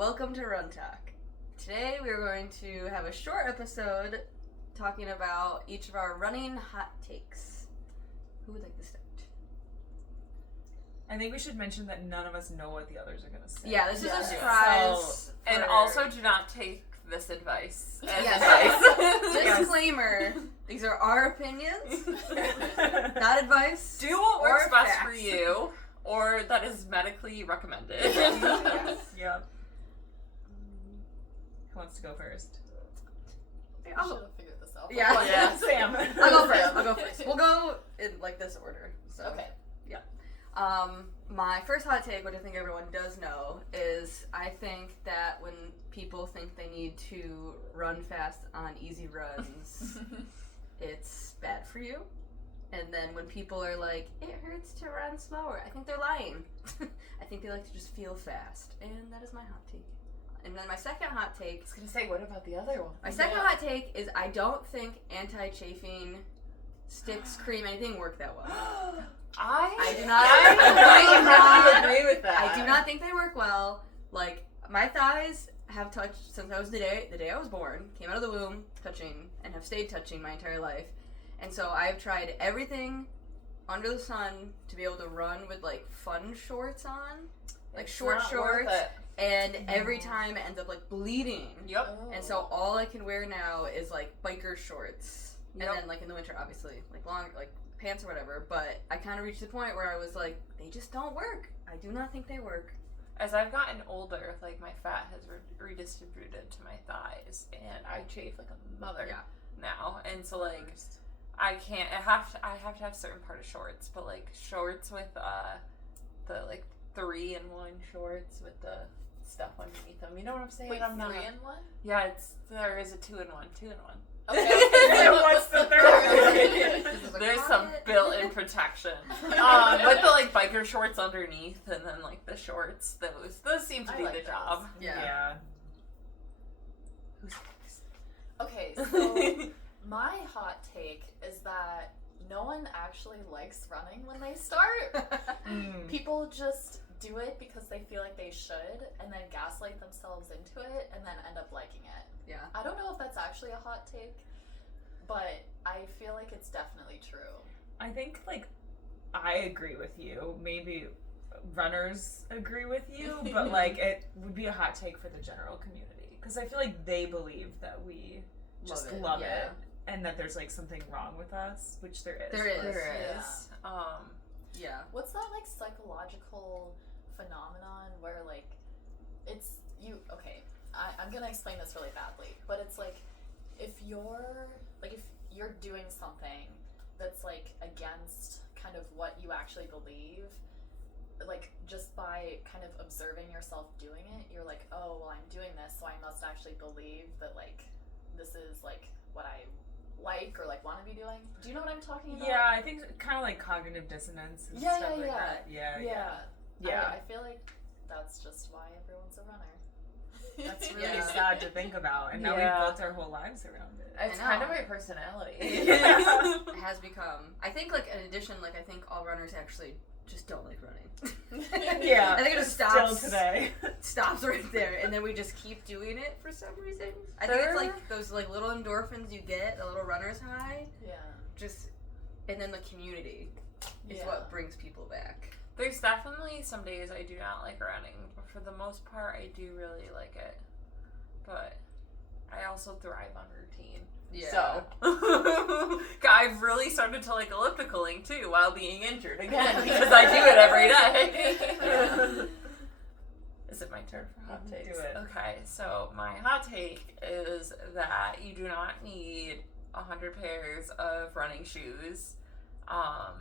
Welcome to Run Talk. Today we are going to have a short episode talking about each of our running hot takes. Who would like to start? I think we should mention that none of us know what the others are going to say. Yeah, this is a surprise. And also do not take this advice as Yes. advice. Disclaimer, these are our opinions, not advice. Do what works or best facts. for you, or that is medically recommended. Yes. Yep. Who wants to go first? I'll should go. have figured this out. Yeah. Yeah. Sam. I'll go first. We'll go in like this order. So. Okay. My first hot take, which I think everyone does know, is I think that when people think they need to run fast on easy runs, it's bad for you. And then when people are like, it hurts to run slower, I think they're lying. I think they like to just feel fast. And that is my hot take. And then my second hot take, I was gonna say, what about the other one? my second hot take is I don't think anti-chafing sticks, cream, anything work that well. I do not. I agree with that. I do not think they work well. Like, my thighs have touched since I was the day I was born, came out of the womb touching, and have stayed touching my entire life. And so I've tried everything under the sun to be able to run with, like, fun shorts on. Like, It's short not shorts. worth it. And every time it ends up, like, bleeding. Yep. And so all I can wear now is, like, biker shorts. Yep. And then, like, in the winter, obviously, like, long, like, pants or whatever. But I kind of reached the point where I was like, they just don't work. I do not think they work. As I've gotten older, like, my fat has redistributed to my thighs, and I chafe like a mother now. And so, like, I can't. I have to have certain part of shorts, but like shorts with the like 3-in-1 shorts with the stuff underneath them. You know what I'm saying? Wait, I'm not. 3-in-1? Yeah, there is a 2-in-1. Okay. What's the third one? There's some built-in protection. With the like biker shorts underneath, and then like the shorts. Those seem to I do like the those. job. Yeah. Who's next? Okay, so my hot take is that no one actually likes running when they start. People just do it because they feel like they should, and then gaslight themselves into it, and then end up liking it. Yeah. I don't know if that's actually a hot take, but I feel like it's definitely true. I think, like, I agree with you. Maybe runners agree with you, but, like, it would be a hot take for the general community. Because I feel like they believe that we just love yeah. it. And that there's, like, something wrong with us, which there is. There is. There Yeah. is. Yeah. What's that, like, psychological phenomenon where, like, it's you? Okay, I'm gonna explain this really badly, but it's like if you're doing something that's like against kind of what you actually believe, like just by kind of observing yourself doing it, you're like, oh well, I'm doing this, so I must actually believe that like this is like what I like or like want to be doing. Do you know what I'm talking about? Yeah, I think kind of like cognitive dissonance and Yeah, stuff yeah, like yeah. that. Yeah. I feel like that's just why everyone's a runner. That's really Yeah. sad to think about, and now Yeah. we've built our whole lives around it. It's I kind know. of my personality. It has become. I think, like, in addition, like, I think all runners actually just don't like running. Yeah, I think it just still stops. today. Stops right there, and then we just keep doing it for some reason. I think it's like those like little endorphins you get, the little runner's high. Yeah. Just, and then the community is Yeah. what brings people back. There's definitely some days I do not like running, but for the most part, I do really like it. But I also thrive on routine. Yeah. So I've really started to like ellipticaling too while being injured again because I do it every day. Yeah. Is it my turn for hot Do takes? it. Okay, so my hot take is that you do not need 100 pairs of running shoes. I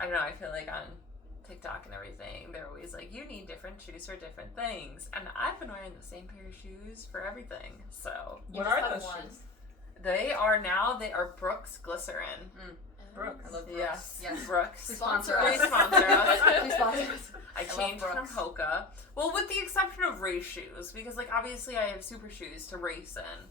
don't know, I feel like on TikTok and everything, they're always like, you need different shoes for different things. And I've been wearing the same pair of shoes for everything. So What just are have those one. shoes? they are Brooks Glycerin. Brooks. I love Brooks. Yes. Yes. Brooks. Please Sponsor Please us. sponsor us. Please sponsor us. I love changed from Brooks. Hoka. Well, with the exception of race shoes, because like obviously I have super shoes to race in,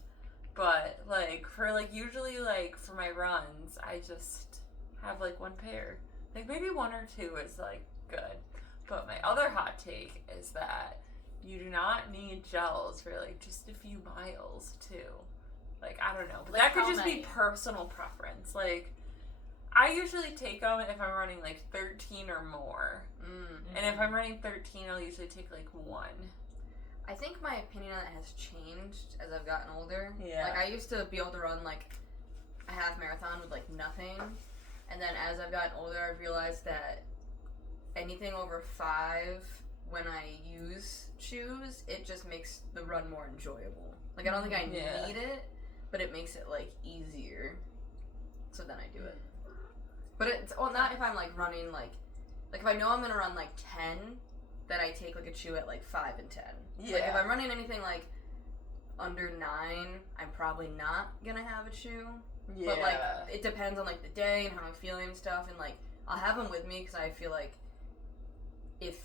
but like for like usually like for my runs, I just have like one pair. Like maybe one or two is like good. But my other hot take is that you do not need gels for like just a few miles too. Like, I don't know, but that could just be personal preference. Like, I usually take them if I'm running like 13 or more, and if I'm running 13, I'll usually take like 1. I think my opinion on it has changed as I've gotten older. Yeah. Like, I used to be able to run, like, a half marathon with, like, nothing. And then as I've gotten older, I've realized that anything over 5, when I use shoes, it just makes the run more enjoyable. Like, I don't think I need it, but it makes it, like, easier. So then I do it. But it's, well, not if I'm, like, running, like if I know I'm going to run, like, 10, then I take, like, a shoe at, like, 5 and 10. Yeah. Like, if I'm running anything, like, under 9, I'm probably not gonna have a shoe. Yeah. But, like, it depends on, like, the day and how I'm feeling and stuff. And, like, I'll have them with me because I feel like if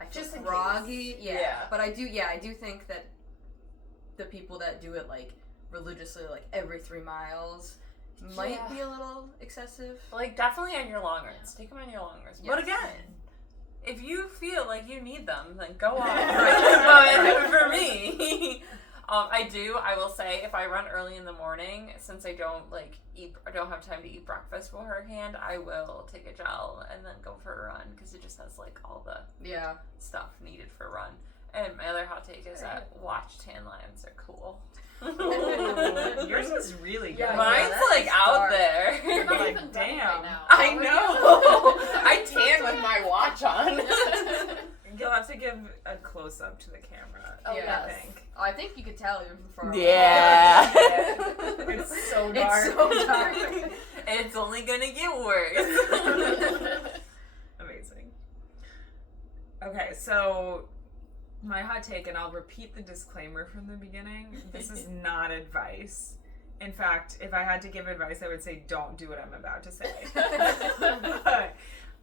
I feel Just in groggy, case. yeah. Yeah. But I do think that the people that do it, like, religiously, like, every 3 miles might be a little excessive. Like, definitely on your long runs. Take them on your long runs. Yes. But again, if you feel like you need them, then go on. But for me, I will say, if I run early in the morning, since I don't don't have time to eat breakfast beforehand, I will take a gel and then go for a run because it just has like all the stuff needed for a run. And my other hot take is that watch tan lines are cool. Yours is really good. Yeah, Mine's like out there. You're not Like, even running damn. right now. I How are know. you? I tan with my watch on. You'll have to give a close up to the camera. Oh, Yeah. I yes. think. Oh, I think you could tell even from far away. Yeah. It's so dark. It's so dark. It's only gonna get worse. Amazing. Okay, so my hot take, and I'll repeat the disclaimer from the beginning. This is not advice. In fact, if I had to give advice, I would say don't do what I'm about to say. But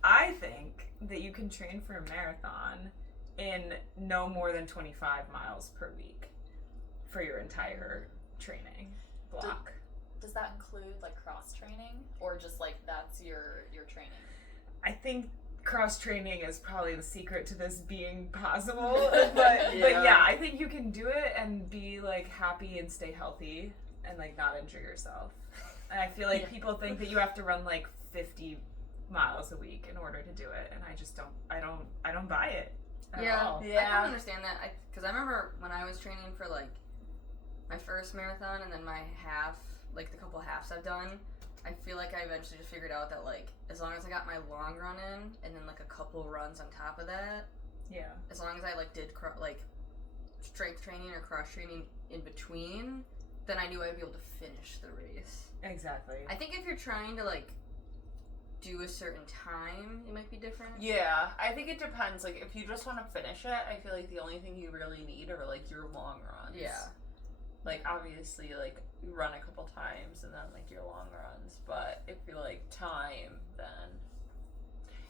I think that you can train for a marathon in no more than 25 miles per week for your entire training block. Does that include like cross training, or just like that's your training? I think cross training is probably the secret to this being possible. But yeah, I think you can do it and be like happy and stay healthy and like not injure yourself. And I feel like people think that you have to run like 50 miles a week in order to do it, and I just don't buy it at all. I can understand that because I remember when I was training for like my first marathon and then my half, like the couple halves I've done, I feel like I eventually just figured out that like as long as I got my long run in and then like a couple runs on top of that, as long as I like did like strength training or cross training in between, then I knew I'd be able to finish the race. Exactly. I think if you're trying to like do a certain time, it might be different. Yeah, I think it depends. Like, if you just want to finish it, I feel like the only thing you really need are like your long runs. Yeah. Like, obviously, like, you run a couple times and then like your long runs. But if you like time, then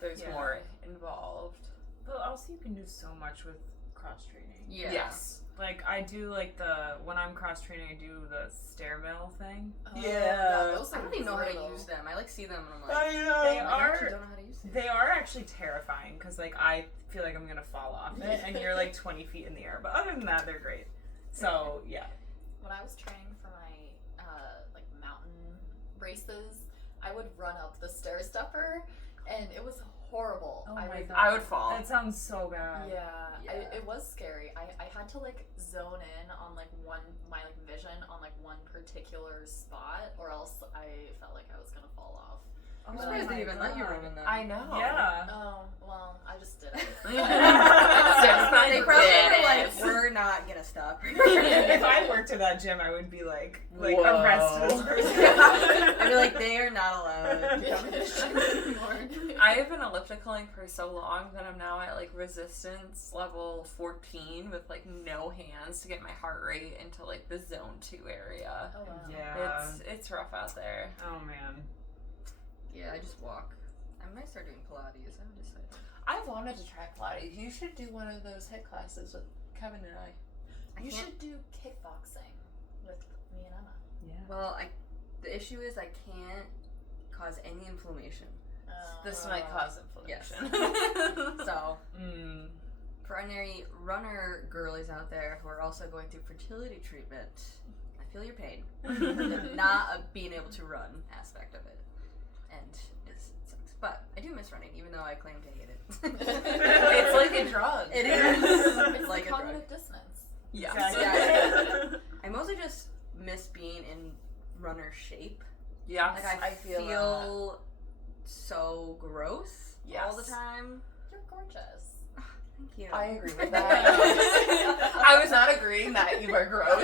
there's more involved. But also you can do so much with cross training. Yeah. Yes. Like I do like when I'm cross training, I do the stair mill thing. Those I don't even know how brutal. to use them. I like see them and I'm like, They I are actually don't know how to use them. They are actually terrifying because like I feel like I'm gonna fall off it, and you're like 20 feet in the air. But other than that, they're great. So yeah. When I was training for my like mountain races, I would run up the stair stepper, and it was horrible. Oh my God. I would fall. That sounds so bad. Yeah. It was scary. I had to like zone in on like my like vision on like one particular spot, or else I felt like I was gonna fall off. I'm Oh surprised my they even let you God. run in them. I know. Yeah. Oh well, I just did it. They probably were like, Yes. we're not gonna stop. If I worked at that gym, I would be like Whoa. arrest this person. I'd be like, they are not allowed to come to this gym anymore. I have been ellipticaling for so long that I'm now at like resistance level 14 with like no hands to get my heart rate into like the zone 2 area. Oh wow. Yeah. It's rough out there. Oh man. Yeah, I just walk. I might start doing Pilates. I haven't decided. I wanted to try Pilates. You should do one of those HIIT classes with Kevin and I. You can't- should do kickboxing with me and Emma. Yeah. Well, the issue is I can't cause any inflammation. This might cause Yes. inflammation. So, for any runner girlies out there who are also going through fertility treatment, I feel your pain. The not being able to run aspect of it. And it sucks. But I do miss running, even though I claim to hate it. It's like a drug. It is. It's like a drug. cognitive dissonance. Yes. Yeah. I mostly just miss being in runner shape. Yes. Like I feel so gross all the time. You're gorgeous. Thank you. I agree with that. I was not agreeing that you were gross.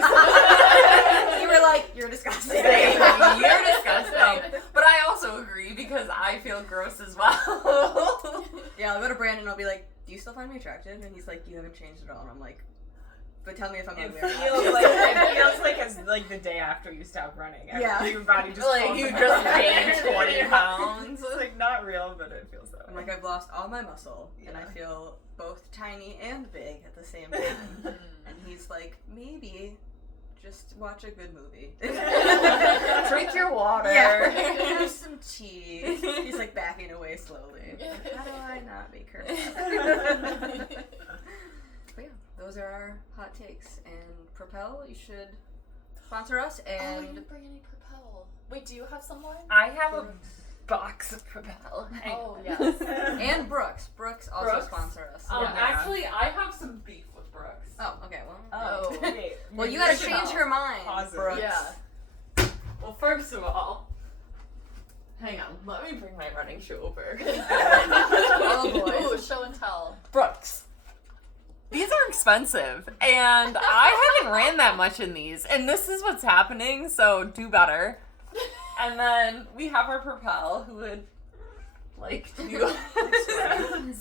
You were like, you're disgusting. You're disgusting. But I also agree because I feel gross as well. Yeah, I'll go to Brandon and I'll be like, do you still find me attractive? And he's like, you haven't changed at all. And I'm like, but tell me if I'm It ugly or feels not. like it feels like it's like the day after you stop running. Yeah. Your body just Like falls you apart. just gained 20 pounds. It's like not real, but it feels that I'm way. like, I've lost all my muscle, and I feel both tiny and big at the same time. And he's like, maybe just watch a good movie. Drink your water. Yeah, have some tea. He's like backing away slowly. Like, how do I not be cursed? But yeah, those are our hot takes. And Propel, you should sponsor us. Oh, you And didn't bring any Propel. Wait, do you have someone? I have a box of Propel. Oh, yes. and Brooks. Brooks also Brooks? sponsor us. Yeah. Actually, I have some beef with Brooks. Oh, okay. Well, Oh. Okay. well, you gotta should change her mind, pause it. Brooks. Yeah. Well, first of all, hang on. Let me bring my running shoe over. Oh boy. Ooh, show and tell. Brooks. These are expensive, and I haven't ran that much in these, and this is what's happening, so do better. And then we have our Propel, who would like to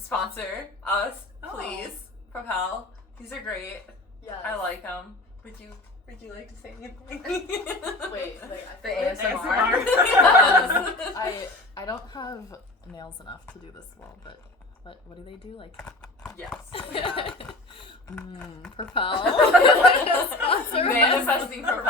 sponsor us, please. Propel. These are great. Yes. I like them. Would you like to say anything? Wait. The I ASMR. I don't have nails enough to do this well, but what do they do? Like Yes. Propel. Sponsor us. Manifesting Propel.